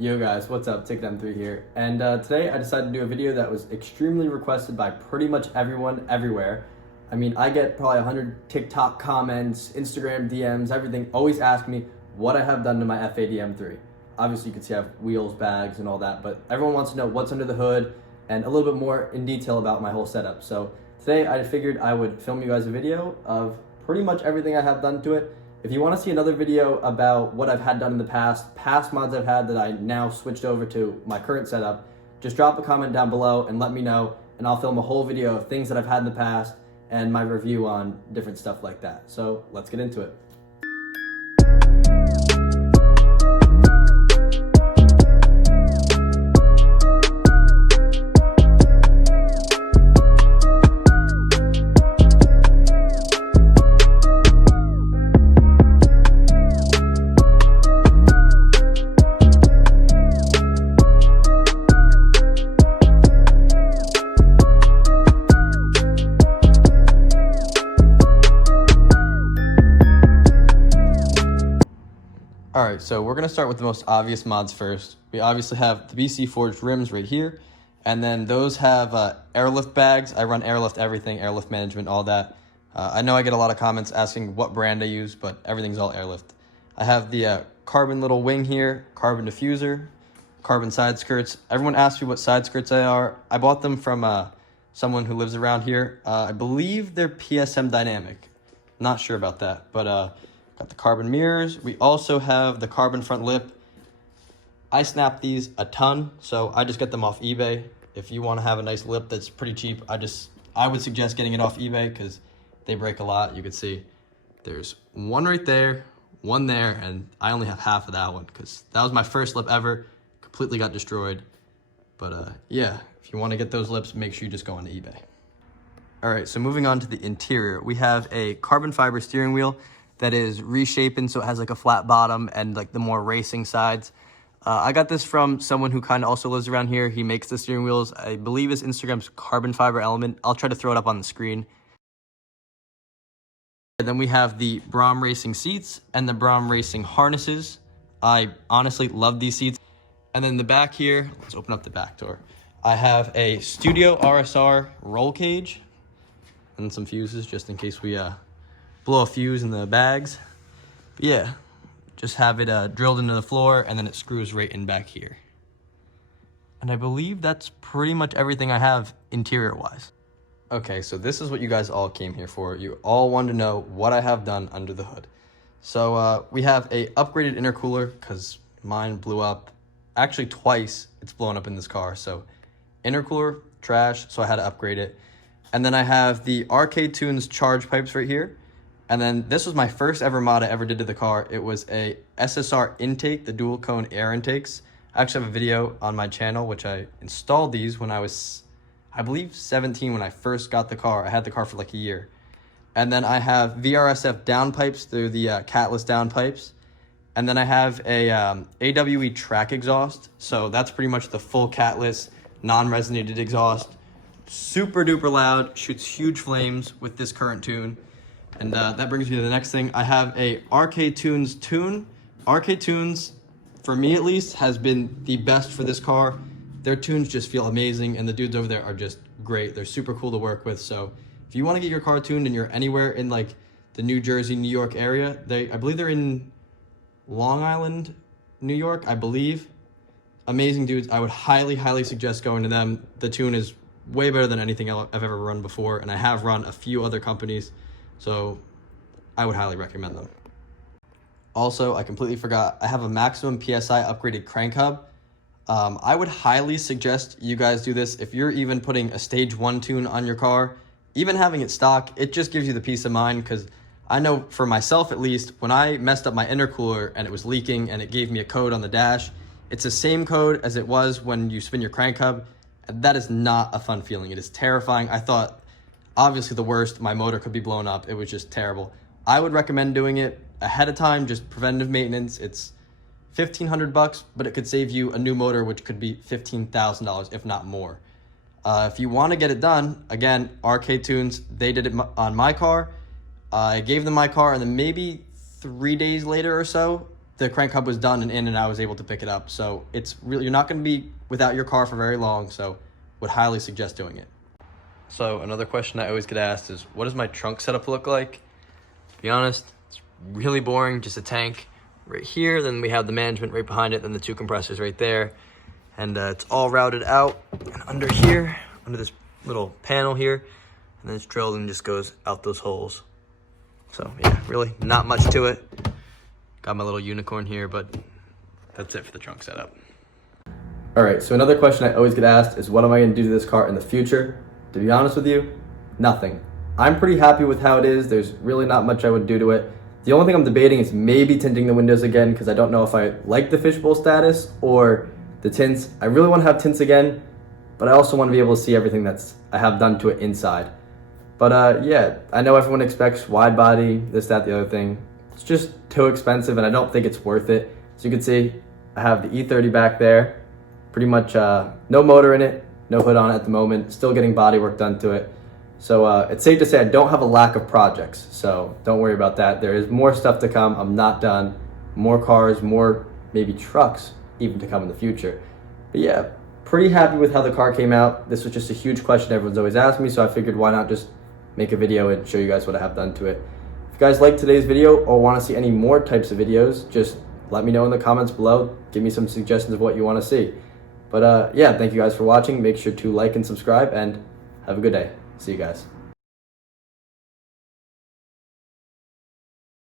Yo guys, what's up? TickM3 here. And today I decided to do a video that was extremely requested by pretty much everyone everywhere. I mean, I get probably 100 TikTok comments, Instagram DMs, everything, always ask me what I have done to my FADM3. Obviously you can see I have wheels, bags, and all that, but everyone wants to know what's under the hood and a little bit more in detail about my whole setup. So today I figured I would film you guys a video of pretty much everything I have done to it. If you want to see another video about what I've had done in the past mods I've had that I now switched over to my current setup, just drop a comment down below and let me know, and I'll film a whole video of things that I've had in the past and my review on different stuff like that. So let's get into it. Alright, so we're going to start with the most obvious mods first. We obviously have the BC Forged rims right here, and then those have airlift bags. I run airlift everything, airlift management, all that. I know I get a lot of comments asking what brand I use, but everything's all airlift. I have the carbon little wing here, carbon diffuser, carbon side skirts. Everyone asks me what side skirts they are. I bought them from someone who lives around here. I believe they're PSM Dynamic. Not sure about that, but got the carbon mirrors. We also have the carbon front lip. I snap these a ton, so I just get them off eBay. If you want to have a nice lip that's pretty cheap, I would suggest getting it off eBay because they break a lot. You can see there's one right there, one there, and I only have half of that one because that was my first lip ever. Completely got destroyed. But yeah, if you want to get those lips, make sure you just go on eBay. All right, so moving on to the interior, we have a carbon fiber steering wheel that is reshapen, so it has like a flat bottom and like the more racing sides. I got this from someone who kind of also lives around here. He makes the steering wheels. I believe his Instagram's Carbon Fiber Element. I'll try to throw it up on the screen. And then we have the Brom Racing seats and the Brom Racing harnesses. I honestly love these seats. And then the back here, let's open up the back door. I have a Studio RSR roll cage and some fuses just in case we blow a fuse in the bags. But yeah, just have it drilled into the floor and then it screws right in back here. And I believe that's pretty much everything I have interior wise. Okay, so this is what you guys all came here for. You all wanted to know what I have done under the hood. So we have a upgraded intercooler because mine blew up. Actually twice it's blown up in this car. So intercooler, trash, so I had to upgrade it. And then I have the Arcade Tunes charge pipes right here. And then this was my first ever mod I ever did to the car. It was a SSR intake, the dual cone air intakes. I actually have a video on my channel, which I installed these when I was, I believe, 17 when I first got the car. I had the car for like a year. And then I have VRSF downpipes through the catless downpipes. And then I have a AWE track exhaust. So that's pretty much the full catless, non-resonated exhaust. Super duper loud, shoots huge flames with this current tune. And that brings me to the next thing. I have a Arcade Tunes tune. Arcade Tunes, for me at least, has been the best for this car. Their tunes just feel amazing, and the dudes over there are just great. They're super cool to work with. So if you want to get your car tuned and you're anywhere in like the New Jersey, New York area, I believe they're in Long Island, New York, I believe. Amazing dudes. I would highly, highly suggest going to them. The tune is way better than anything I've ever run before, and I have run a few other companies. So I would highly recommend them. Also, I completely forgot, I have a maximum PSI upgraded crank hub. I would highly suggest you guys do this. If you're even putting a stage 1 tune on your car, even having it stock, it just gives you the peace of mind, because I know for myself at least, when I messed up my intercooler and it was leaking and it gave me a code on the dash, it's the same code as it was when you spin your crank hub. And that is not a fun feeling. It is terrifying. I thought, obviously the worst, my motor could be blown up. It was just terrible. I would recommend doing it ahead of time, just preventative maintenance. It's $1,500, but it could save you a new motor, which could be $15,000, if not more. If you want to get it done, again, Arcade Tunes, they did it on my car. I gave them my car, and then maybe 3 days later or so, the crank hub was done and in, and I was able to pick it up. So it's really, you're not going to be without your car for very long, so would highly suggest doing it. So another question I always get asked is, what does my trunk setup look like? To be honest, it's really boring, just a tank right here, then we have the management right behind it, then the 2 compressors right there, and it's all routed out and under here, under this little panel here, and then it's drilled and just goes out those holes. So yeah, really not much to it. Got my little unicorn here, but that's it for the trunk setup. All right, so another question I always get asked is, what am I gonna do to this car in the future? To be honest with you, nothing. I'm pretty happy with how it is. There's really not much I would do to it. The only thing I'm debating is maybe tinting the windows again, because I don't know if I like the fishbowl status or the tints. I really want to have tints again, but I also want to be able to see everything I have done to it inside. But yeah, I know everyone expects wide body, this, that, the other thing. It's just too expensive, and I don't think it's worth it. So you can see I have the E30 back there, pretty much no motor in it, no hood on it at the moment, still getting body work done to it. So it's safe to say I don't have a lack of projects, so don't worry about that. There is more stuff to come. I'm not done. More cars, more maybe trucks even to come in the future. But yeah, pretty happy with how the car came out. This was just a huge question everyone's always asked me, so I figured why not just make a video and show you guys what I have done to it. If you guys liked today's video or want to see any more types of videos, just let me know in the comments below. Give me some suggestions of what you want to see. But yeah, thank you guys for watching. Make sure to like and subscribe, and have a good day. See you guys.